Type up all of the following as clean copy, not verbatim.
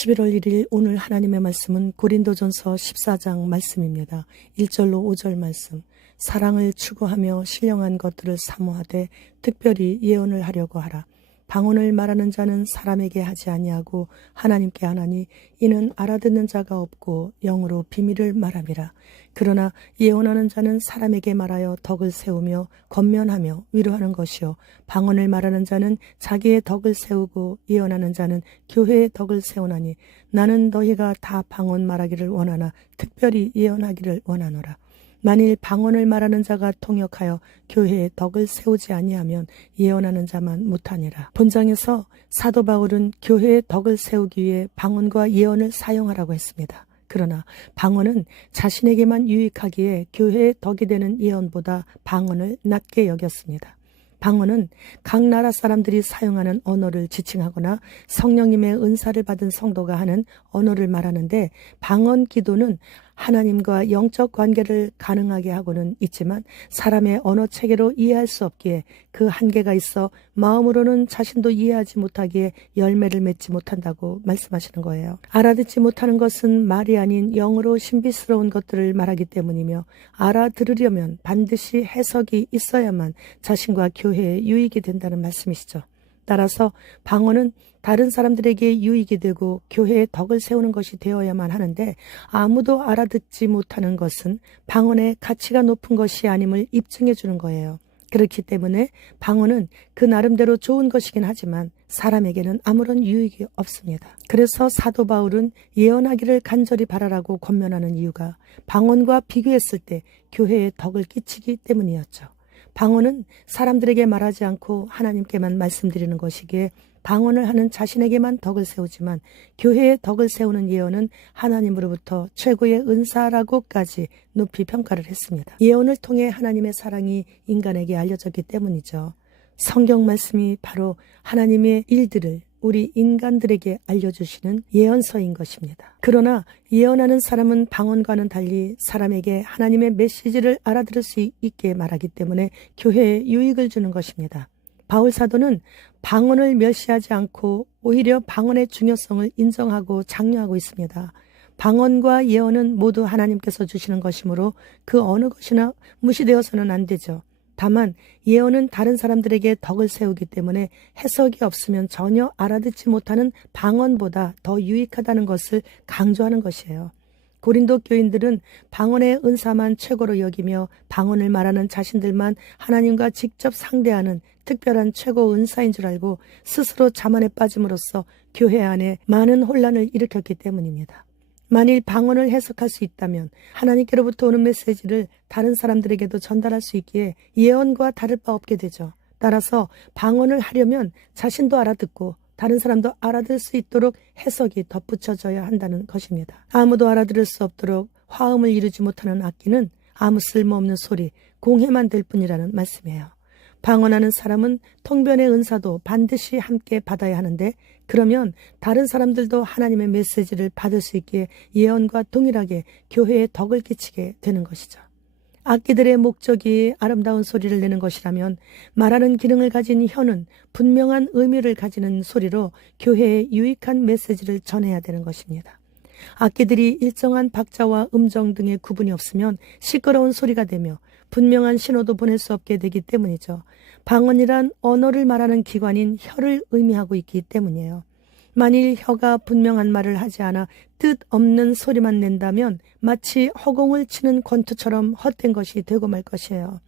11월 1일 오늘 하나님의 말씀은 고린도전서 14장 말씀입니다. 1절로 5절 말씀. 사랑을 추구하며 신령한 것들을 사모하되 특별히 예언을 하려고 하라. 방언을 말하는 자는 사람에게 하지 아니하고 하나님께 하나니 이는 알아듣는 자가 없고 영으로 비밀을 말함이라. 그러나 예언하는 자는 사람에게 말하여 덕을 세우며 권면하며 위로하는 것이요 방언을 말하는 자는 자기의 덕을 세우고 예언하는 자는 교회의 덕을 세우나니 나는 너희가 다 방언 말하기를 원하나 특별히 예언하기를 원하노라. 만일 방언을 말하는 자가 통역하여 교회의 덕을 세우지 아니하면 예언하는 자만 못하니라. 본장에서 사도 바울은 교회의 덕을 세우기 위해 방언과 예언을 사용하라고 했습니다. 그러나 방언은 자신에게만 유익하기에 교회의 덕이 되는 예언보다 방언을 낮게 여겼습니다. 방언은 각 나라 사람들이 사용하는 언어를 지칭하거나 성령님의 은사를 받은 성도가 하는 언어를 말하는데, 방언 기도는 하나님과 영적 관계를 가능하게 하고는 있지만 사람의 언어 체계로 이해할 수 없기에 그 한계가 있어 마음으로는 자신도 이해하지 못하기에 열매를 맺지 못한다고 말씀하시는 거예요. 알아듣지 못하는 것은 말이 아닌 영으로 신비스러운 것들을 말하기 때문이며, 알아들으려면 반드시 해석이 있어야만 자신과 교회에 유익이 된다는 말씀이시죠. 따라서 방언은 다른 사람들에게 유익이 되고 교회의 덕을 세우는 것이 되어야만 하는데, 아무도 알아듣지 못하는 것은 방언의 가치가 높은 것이 아님을 입증해 주는 거예요. 그렇기 때문에 방언은 그 나름대로 좋은 것이긴 하지만 사람에게는 아무런 유익이 없습니다. 그래서 사도 바울은 예언하기를 간절히 바라라고 권면하는 이유가 방언과 비교했을 때 교회에 덕을 끼치기 때문이었죠. 방언은 사람들에게 말하지 않고 하나님께만 말씀드리는 것이기에 방언을 하는 자신에게만 덕을 세우지만, 교회의 덕을 세우는 예언은 하나님으로부터 최고의 은사라고까지 높이 평가를 했습니다. 예언을 통해 하나님의 사랑이 인간에게 알려졌기 때문이죠. 성경 말씀이 바로 하나님의 일들을 우리 인간들에게 알려주시는 예언서인 것입니다. 그러나 예언하는 사람은 방언과는 달리 사람에게 하나님의 메시지를 알아들을 수 있게 말하기 때문에 교회에 유익을 주는 것입니다. 바울 사도는 방언을 멸시하지 않고 오히려 방언의 중요성을 인정하고 장려하고 있습니다. 방언과 예언은 모두 하나님께서 주시는 것이므로 그 어느 것이나 무시되어서는 안 되죠. 다만 예언은 다른 사람들에게 덕을 세우기 때문에 해석이 없으면 전혀 알아듣지 못하는 방언보다 더 유익하다는 것을 강조하는 것이에요. 고린도 교인들은 방언의 은사만 최고로 여기며 방언을 말하는 자신들만 하나님과 직접 상대하는 특별한 최고 은사인 줄 알고 스스로 자만에 빠짐으로써 교회 안에 많은 혼란을 일으켰기 때문입니다. 만일 방언을 해석할 수 있다면 하나님께로부터 오는 메시지를 다른 사람들에게도 전달할 수 있기에 예언과 다를 바 없게 되죠. 따라서 방언을 하려면 자신도 알아듣고 다른 사람도 알아들을 수 있도록 해석이 덧붙여져야 한다는 것입니다. 아무도 알아들을 수 없도록 화음을 이루지 못하는 악기는 아무 쓸모없는 소리, 공해만 될 뿐이라는 말씀이에요. 방언하는 사람은 통변의 은사도 반드시 함께 받아야 하는데, 그러면 다른 사람들도 하나님의 메시지를 받을 수 있기에 예언과 동일하게 교회에 덕을 끼치게 되는 것이죠. 악기들의 목적이 아름다운 소리를 내는 것이라면 말하는 기능을 가진 혀는 분명한 의미를 가지는 소리로 교회에 유익한 메시지를 전해야 되는 것입니다. 악기들이 일정한 박자와 음정 등의 구분이 없으면 시끄러운 소리가 되며 분명한 신호도 보낼 수 없게 되기 때문이죠. 방언이란 언어를 말하는 기관인 혀를 의미하고 있기 때문이에요. 만일 혀가 분명한 말을 하지 않아 뜻 없는 소리만 낸다면 마치 허공을 치는 권투처럼 헛된 것이 되고 말 것이에요.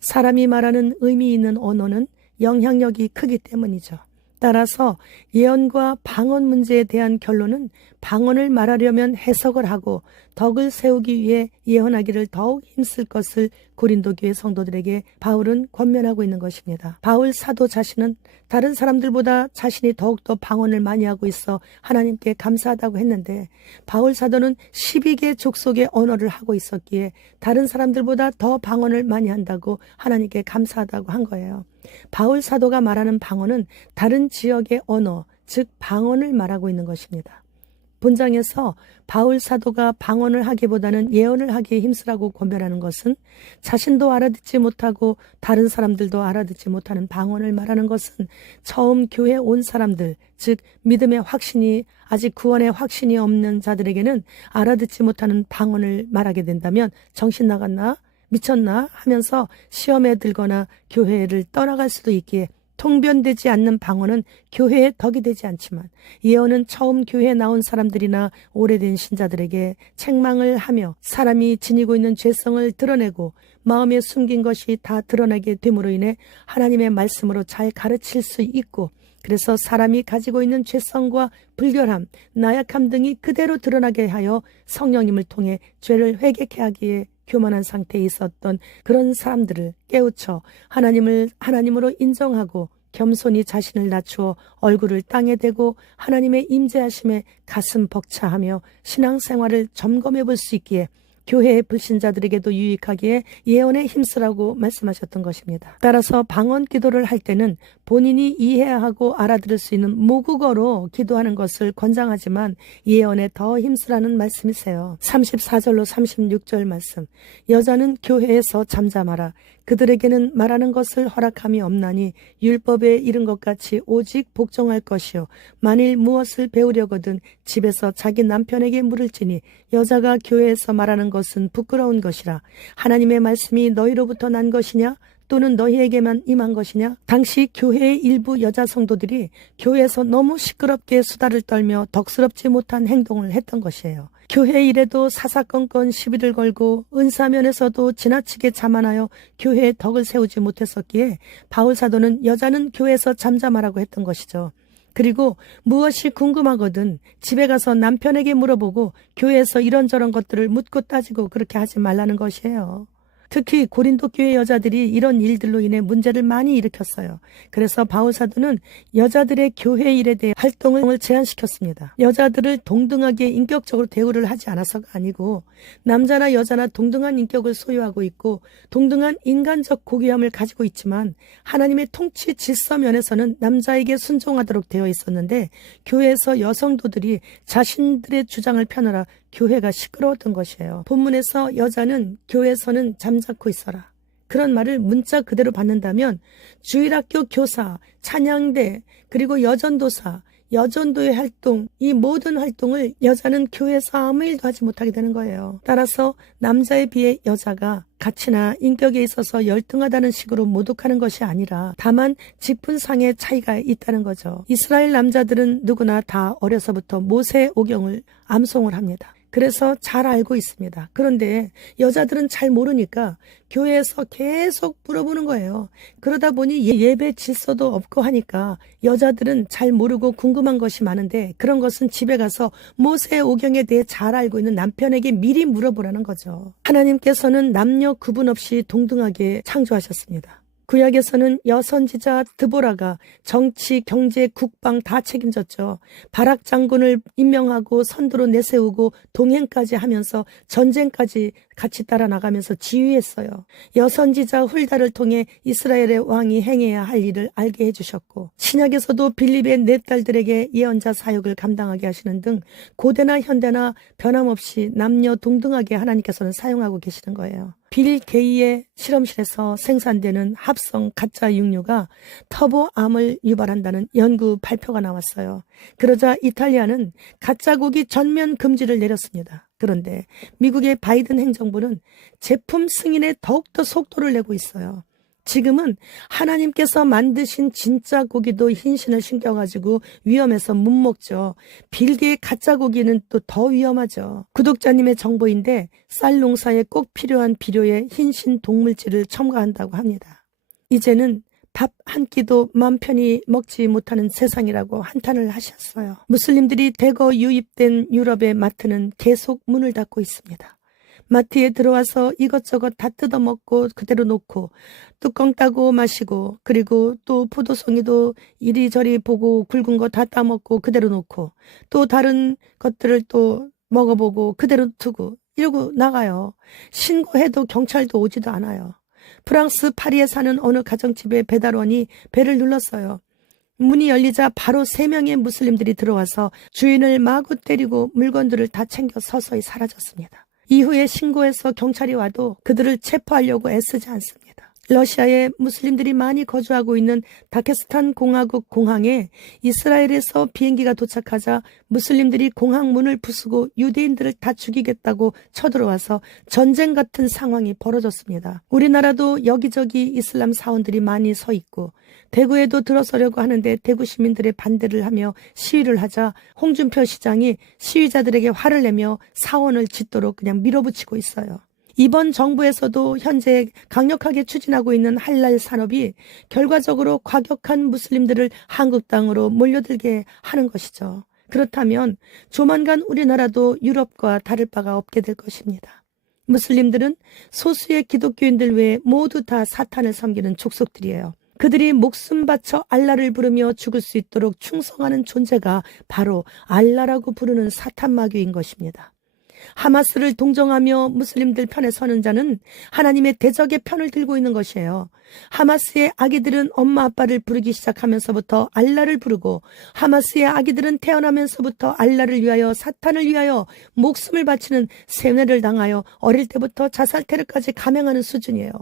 사람이 말하는 의미 있는 언어는 영향력이 크기 때문이죠. 따라서 예언과 방언 문제에 대한 결론은 방언을 말하려면 해석을 하고 덕을 세우기 위해 예언하기를 더욱 힘쓸 것을 고린도 교회 성도들에게 바울은 권면하고 있는 것입니다. 바울 사도 자신은 다른 사람들보다 자신이 더욱더 방언을 많이 하고 있어 하나님께 감사하다고 했는데, 바울 사도는 12개 족속의 언어를 하고 있었기에 다른 사람들보다 더 방언을 많이 한다고 하나님께 감사하다고 한 거예요. 바울 사도가 말하는 방언은 다른 지역의 언어, 즉 방언을 말하고 있는 것입니다. 본장에서 바울 사도가 방언을 하기보다는 예언을 하기에 힘쓰라고 권면하는 것은 자신도 알아듣지 못하고 다른 사람들도 알아듣지 못하는 방언을 말하는 것은 처음 교회에 온 사람들, 즉 믿음의 확신이 아직 구원의 확신이 없는 자들에게는 알아듣지 못하는 방언을 말하게 된다면 정신 나갔나? 미쳤나? 하면서 시험에 들거나 교회를 떠나갈 수도 있기에 통변되지 않는 방언은 교회의 덕이 되지 않지만 예언은 처음 교회에 나온 사람들이나 오래된 신자들에게 책망을 하며 사람이 지니고 있는 죄성을 드러내고 마음에 숨긴 것이 다 드러나게 됨으로 인해 하나님의 말씀으로 잘 가르칠 수 있고, 그래서 사람이 가지고 있는 죄성과 불결함, 나약함 등이 그대로 드러나게 하여 성령님을 통해 죄를 회개케 하기에 교만한 상태에 있었던 그런 사람들을 깨우쳐 하나님으로 인정하고 겸손히 자신을 낮추어 얼굴을 땅에 대고 하나님의 임재하심에 가슴 벅차하며 신앙생활을 점검해 볼 수 있기에 교회의 불신자들에게도 유익하기에 예언에 힘쓰라고 말씀하셨던 것입니다. 따라서 방언 기도를 할 때는 본인이 이해하고 알아들을 수 있는 모국어로 기도하는 것을 권장하지만 예언에 더 힘쓰라는 말씀이세요. 34절로 36절 말씀. 여자는 교회에서 잠잠하라. 그들에게는 말하는 것을 허락함이 없나니 율법에 이른 것 같이 오직 복종할 것이요 만일 무엇을 배우려거든 집에서 자기 남편에게 물을지니 여자가 교회에서 말하는 것은 부끄러운 것이라. 하나님의 말씀이 너희로부터 난 것이냐? 또는 너희에게만 임한 것이냐? 당시 교회의 일부 여자 성도들이 교회에서 너무 시끄럽게 수다를 떨며 덕스럽지 못한 행동을 했던 것이에요. 교회 일에도 사사건건 시비를 걸고 은사면에서도 지나치게 자만하여 교회의 덕을 세우지 못했었기에 바울 사도는 여자는 교회에서 잠잠하라고 했던 것이죠. 그리고 무엇이 궁금하거든 집에 가서 남편에게 물어보고 교회에서 이런저런 것들을 묻고 따지고 그렇게 하지 말라는 것이에요. 특히 고린도 교회 여자들이 이런 일들로 인해 문제를 많이 일으켰어요. 그래서 바울 사도는 여자들의 교회 일에 대해 활동을 제한시켰습니다. 여자들을 동등하게 인격적으로 대우를 하지 않아서가 아니고 남자나 여자나 동등한 인격을 소유하고 있고 동등한 인간적 고귀함을 가지고 있지만 하나님의 통치 질서 면에서는 남자에게 순종하도록 되어 있었는데 교회에서 여성도들이 자신들의 주장을 펴느라 교회가 시끄러웠던 것이에요. 본문에서 여자는 교회에서는 잠자코 있어라. 그런 말을 문자 그대로 받는다면 주일학교 교사, 찬양대, 그리고 여전도사, 여전도의 활동, 이 모든 활동을 여자는 교회에서 아무 일도 하지 못하게 되는 거예요. 따라서 남자에 비해 여자가 가치나 인격에 있어서 열등하다는 식으로 모독하는 것이 아니라 다만 직분상의 차이가 있다는 거죠. 이스라엘 남자들은 누구나 다 어려서부터 모세 오경을 암송을 합니다. 그래서 잘 알고 있습니다. 그런데 여자들은 잘 모르니까 교회에서 계속 물어보는 거예요. 그러다 보니 예배 질서도 없고 하니까 여자들은 잘 모르고 궁금한 것이 많은데 그런 것은 집에 가서 모세 오경에 대해 잘 알고 있는 남편에게 미리 물어보라는 거죠. 하나님께서는 남녀 구분 없이 동등하게 창조하셨습니다. 구약에서는 여선지자 드보라가 정치, 경제, 국방 다 책임졌죠. 바락 장군을 임명하고 선두로 내세우고 동행까지 하면서 전쟁까지 같이 따라 나가면서 지휘했어요. 여선지자 훌다를 통해 이스라엘의 왕이 행해야 할 일을 알게 해주셨고 신약에서도 빌립의 네 딸들에게 예언자 사역을 감당하게 하시는 등 고대나 현대나 변함없이 남녀 동등하게 하나님께서는 사용하고 계시는 거예요. 빌 게이의 실험실에서 생산되는 합성 가짜 육류가 터보암을 유발한다는 연구 발표가 나왔어요. 그러자 이탈리아는 가짜 고기 전면 금지를 내렸습니다. 그런데 미국의 바이든 행정부는 제품 승인에 더욱더 속도를 내고 있어요. 지금은 하나님께서 만드신 진짜 고기도 흰신을 신겨가지고 위험해서 못 먹죠. 빌게의 가짜 고기는 또 더 위험하죠. 구독자님의 정보인데 쌀 농사에 꼭 필요한 비료에 흰신 동물질을 첨가한다고 합니다. 이제는 밥 한 끼도 마음 편히 먹지 못하는 세상이라고 한탄을 하셨어요. 무슬림들이 대거 유입된 유럽의 마트는 계속 문을 닫고 있습니다. 마트에 들어와서 이것저것 다 뜯어먹고 그대로 놓고 뚜껑 따고 마시고 그리고 또 포도송이도 이리저리 보고 굵은 거 다 따먹고 그대로 놓고 또 다른 것들을 또 먹어보고 그대로 두고 이러고 나가요. 신고해도 경찰도 오지도 않아요. 프랑스 파리에 사는 어느 가정집의 배달원이 배를 눌렀어요. 문이 열리자 바로 3명의 무슬림들이 들어와서 주인을 마구 때리고 물건들을 다 챙겨 서서히 사라졌습니다. 이후에 신고해서 경찰이 와도 그들을 체포하려고 애쓰지 않습니다. 러시아에 무슬림들이 많이 거주하고 있는 다케스탄 공화국 공항에 이스라엘에서 비행기가 도착하자 무슬림들이 공항 문을 부수고 유대인들을 다 죽이겠다고 쳐들어와서 전쟁 같은 상황이 벌어졌습니다. 우리나라도 여기저기 이슬람 사원들이 많이 서 있고 대구에도 들어서려고 하는데 대구 시민들의 반대를 하며 시위를 하자 홍준표 시장이 시위자들에게 화를 내며 사원을 짓도록 그냥 밀어붙이고 있어요. 이번 정부에서도 현재 강력하게 추진하고 있는 할랄 산업이 결과적으로 과격한 무슬림들을 한국 땅으로 몰려들게 하는 것이죠. 그렇다면 조만간 우리나라도 유럽과 다를 바가 없게 될 것입니다. 무슬림들은 소수의 기독교인들 외에 모두 다 사탄을 섬기는 족속들이에요. 그들이 목숨 바쳐 알라를 부르며 죽을 수 있도록 충성하는 존재가 바로 알라라고 부르는 사탄 마귀인 것입니다. 하마스를 동정하며 무슬림들 편에 서는 자는 하나님의 대적의 편을 들고 있는 것이에요. 하마스의 아기들은 엄마 아빠를 부르기 시작하면서부터 알라를 부르고 하마스의 아기들은 태어나면서부터 알라를 위하여 사탄을 위하여 목숨을 바치는 세뇌를 당하여 어릴 때부터 자살 테러까지 감행하는 수준이에요.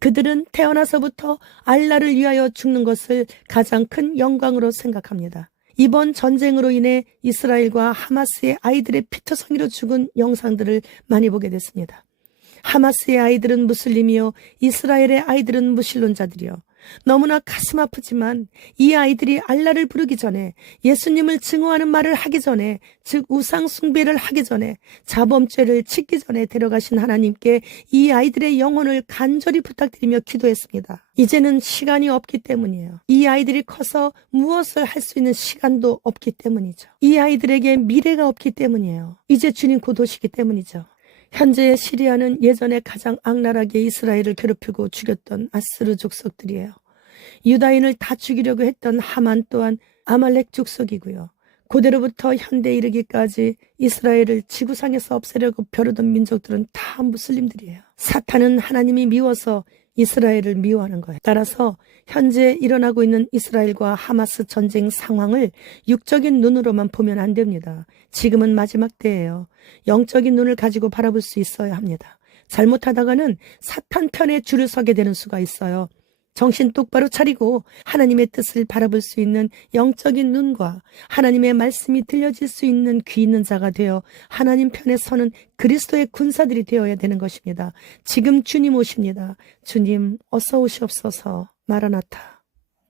그들은 태어나서부터 알라를 위하여 죽는 것을 가장 큰 영광으로 생각합니다. 이번 전쟁으로 인해 이스라엘과 하마스의 아이들의 피투성이로 죽은 영상들을 많이 보게 됐습니다. 하마스의 아이들은 무슬림이요, 이스라엘의 아이들은 무신론자들이요. 너무나 가슴 아프지만 이 아이들이 알라를 부르기 전에, 예수님을 증오하는 말을 하기 전에, 즉 우상 숭배를 하기 전에, 자범죄를 짓기 전에 데려가신 하나님께 이 아이들의 영혼을 간절히 부탁드리며 기도했습니다. 이제는 시간이 없기 때문이에요. 이 아이들이 커서 무엇을 할 수 있는 시간도 없기 때문이죠. 이 아이들에게 미래가 없기 때문이에요. 이제 주님 곧 오시기 때문이죠. 현재의 시리아는 예전에 가장 악랄하게 이스라엘을 괴롭히고 죽였던 아스르 족속들이에요. 유다인을 다 죽이려고 했던 하만 또한 아말렉 족속이고요. 고대로부터 현대에 이르기까지 이스라엘을 지구상에서 없애려고 벼르던 민족들은 다 무슬림들이에요. 사탄은 하나님이 미워서 이스라엘을 미워하는 거예요. 따라서 현재 일어나고 있는 이스라엘과 하마스 전쟁 상황을 육적인 눈으로만 보면 안 됩니다. 지금은 마지막 때예요. 영적인 눈을 가지고 바라볼 수 있어야 합니다. 잘못하다가는 사탄 편에 줄을 서게 되는 수가 있어요. 정신 똑바로 차리고 하나님의 뜻을 바라볼 수 있는 영적인 눈과 하나님의 말씀이 들려질 수 있는 귀 있는 자가 되어 하나님 편에 서는 그리스도의 군사들이 되어야 되는 것입니다. 지금 주님 오십니다. 주님 어서 오시옵소서. 마라나타.